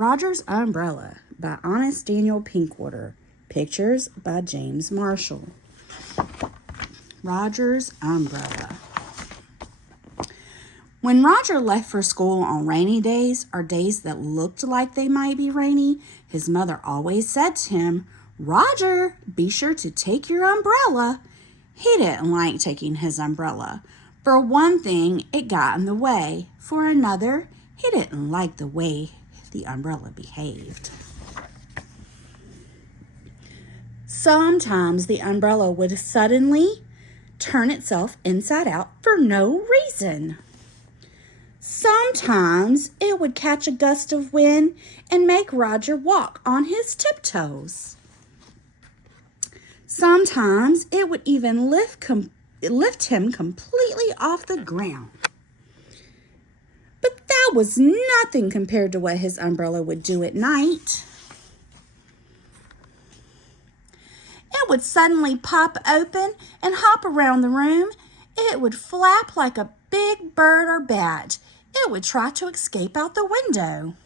Roger's Umbrella by Honest Daniel Pinkwater. Pictures by James Marshall. Roger's Umbrella. When Roger left for school on rainy days, or days that looked like they might be rainy, his mother always said to him, "Roger, be sure to take your umbrella." He didn't like taking his umbrella. For one thing, it got in the way. For another, he didn't like the way the umbrella behaved. Sometimes the umbrella would suddenly turn itself inside out for no reason. Sometimes it would catch a gust of wind and make Roger walk on his tiptoes. Sometimes it would even lift him completely off the ground. But that was nothing compared to what his umbrella would do at night. It would suddenly pop open and hop around the room. It would flap like a big bird or bat. It would try to escape out the window.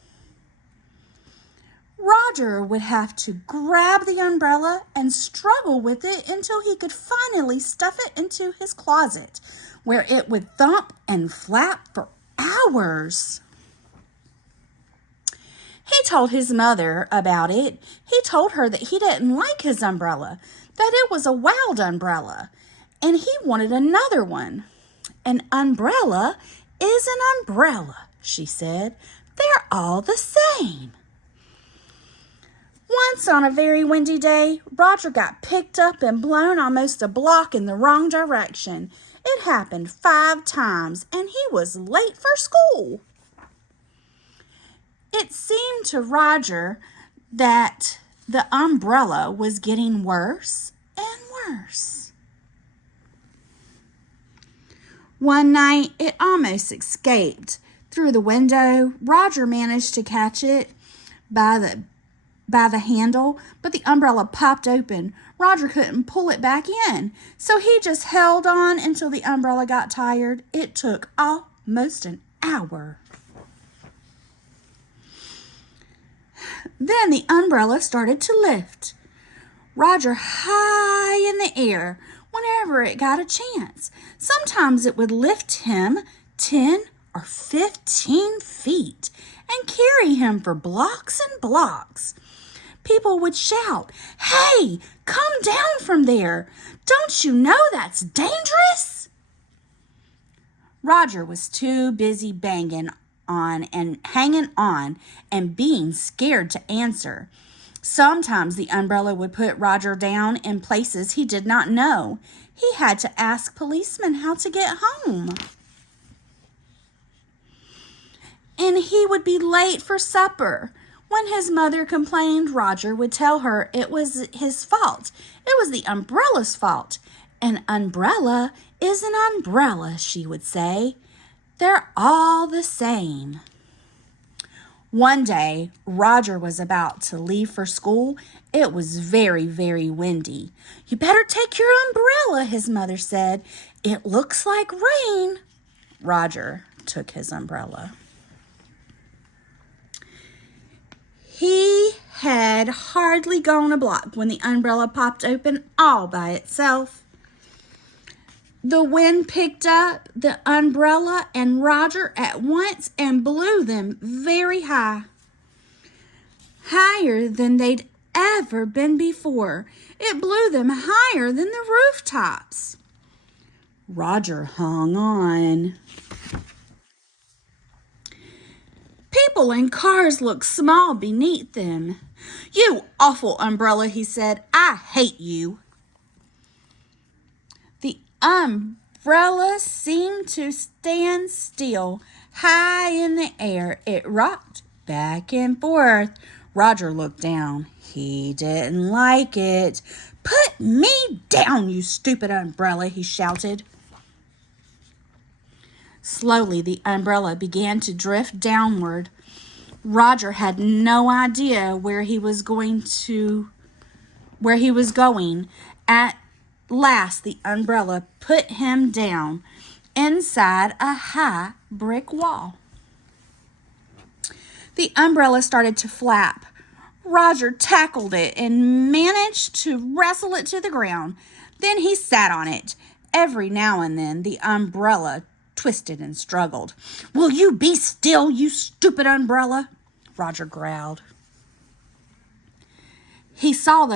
Roger would have to grab the umbrella and struggle with it until he could finally stuff it into his closet, where it would thump and flap for hours. He told his mother about it. He told her that he didn't like his umbrella, that it was a wild umbrella, and he wanted another one. "An umbrella is an umbrella," she said. "They're all the same." Once on a very windy day, Roger got picked up and blown almost a block in the wrong direction. It happened 5 times, and he was late for school. It seemed to Roger that the umbrella was getting worse and worse. One night, it almost escaped. Through the window, Roger managed to catch it by the handle, but the umbrella popped open. Roger couldn't pull it back in, so he just held on until the umbrella got tired. It took almost an hour. Then the umbrella started to lift. Roger high in the air whenever it got a chance. Sometimes it would lift him 10 or 15 feet and carry him for blocks and blocks. People would shout, "Hey, come down from there. Don't you know that's dangerous?" Roger was too busy banging on and hanging on and being scared to answer. Sometimes the umbrella would put Roger down in places he did not know. He had to ask policemen how to get home. And he would be late for supper. When his mother complained, Roger would tell her it was his fault. It was the umbrella's fault. "An umbrella is an umbrella," she would say. "They're all the same." One day, Roger was about to leave for school. It was very, very windy. "You better take your umbrella," his mother said. "It looks like rain." Roger took his umbrella. He had hardly gone a block when the umbrella popped open all by itself. The wind picked up the umbrella and Roger at once and blew them very high, higher than they'd ever been before. It blew them higher than the rooftops. Roger hung on. People and cars looked small beneath them. "You awful umbrella," he said. "I hate you." The umbrella seemed to stand still. High in the air, it rocked back and forth. Roger looked down. He didn't like it. "Put me down, you stupid umbrella," he shouted. Slowly, the umbrella began to drift downward. Roger had no idea where he was going. At last, the umbrella put him down inside a high brick wall. The umbrella started to flap. Roger tackled it and managed to wrestle it to the ground. Then he sat on it. Every now and then the umbrella twisted and struggled. "Will you be still, you stupid umbrella?" Roger growled. He saw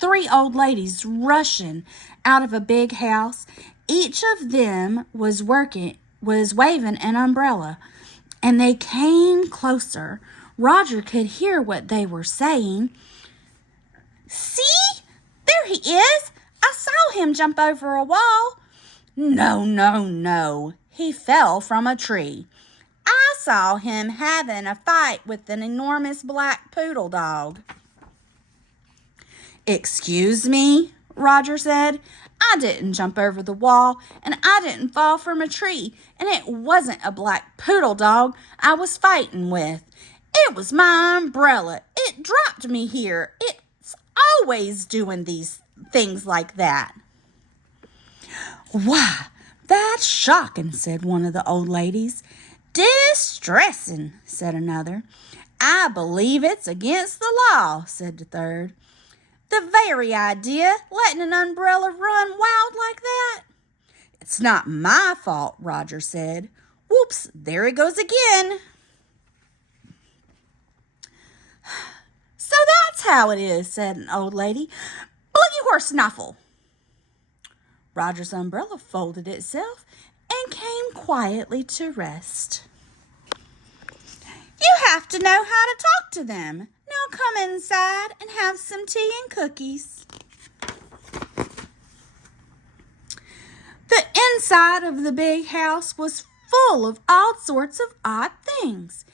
three old ladies rushing out of a big house. Each of them was waving an umbrella, and they came closer. Roger could hear what they were saying. "See? There he is! I saw him jump over a wall." "No, no, no. He fell from a tree. I saw him having a fight with an enormous black poodle dog." "Excuse me," Roger said. "I didn't jump over the wall, and I didn't fall from a tree, and it wasn't a black poodle dog I was fighting with. It was my umbrella. It dropped me here. It's always doing these things like that." "Why, that's shocking," said one of the old ladies. "Distressing," said another. "I believe it's against the law," said the third. "The very idea, letting an umbrella run wild like that." "It's not my fault," Roger said. "Whoops, there it goes again." "So that's how it is," said an old lady. "Boogie horse snuffle." Roger's umbrella folded itself and came quietly to rest. "You have to know how to talk to them. Now come inside and have some tea and cookies." The inside of the big house was full of all sorts of odd things.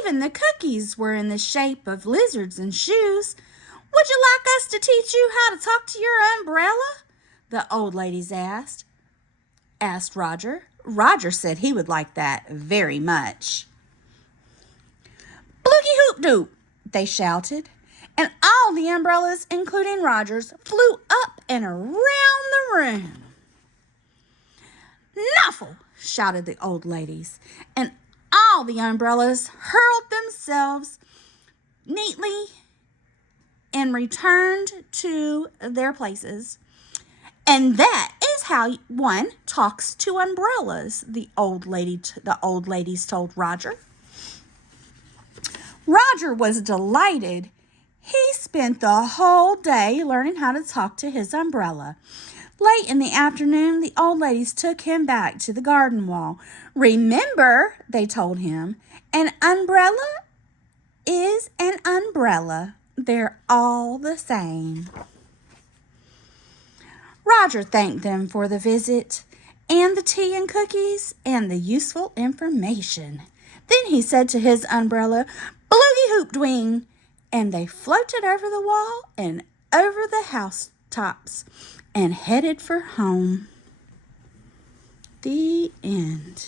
Even the cookies were in the shape of lizards and shoes. "Would you like us to teach you how to talk to your umbrella?" the old ladies asked Roger. Roger said he would like that very much. "Bloogie hoop doop," they shouted, and all the umbrellas, including Roger's, flew up and around the room. "Nuffle," shouted the old ladies, and all the umbrellas hurled themselves neatly and returned to their places. "And that is how one talks to umbrellas," the old ladies told Roger. Roger was delighted. He spent the whole day learning how to talk to his umbrella. Late in the afternoon, the old ladies took him back to the garden wall. "Remember," they told him, "an umbrella is an umbrella. They're all the same." Roger thanked them for the visit and the tea and cookies and the useful information. Then he said to his umbrella, "Bloogie hoop dwing," and they floated over the wall and over the housetops and headed for home. The end.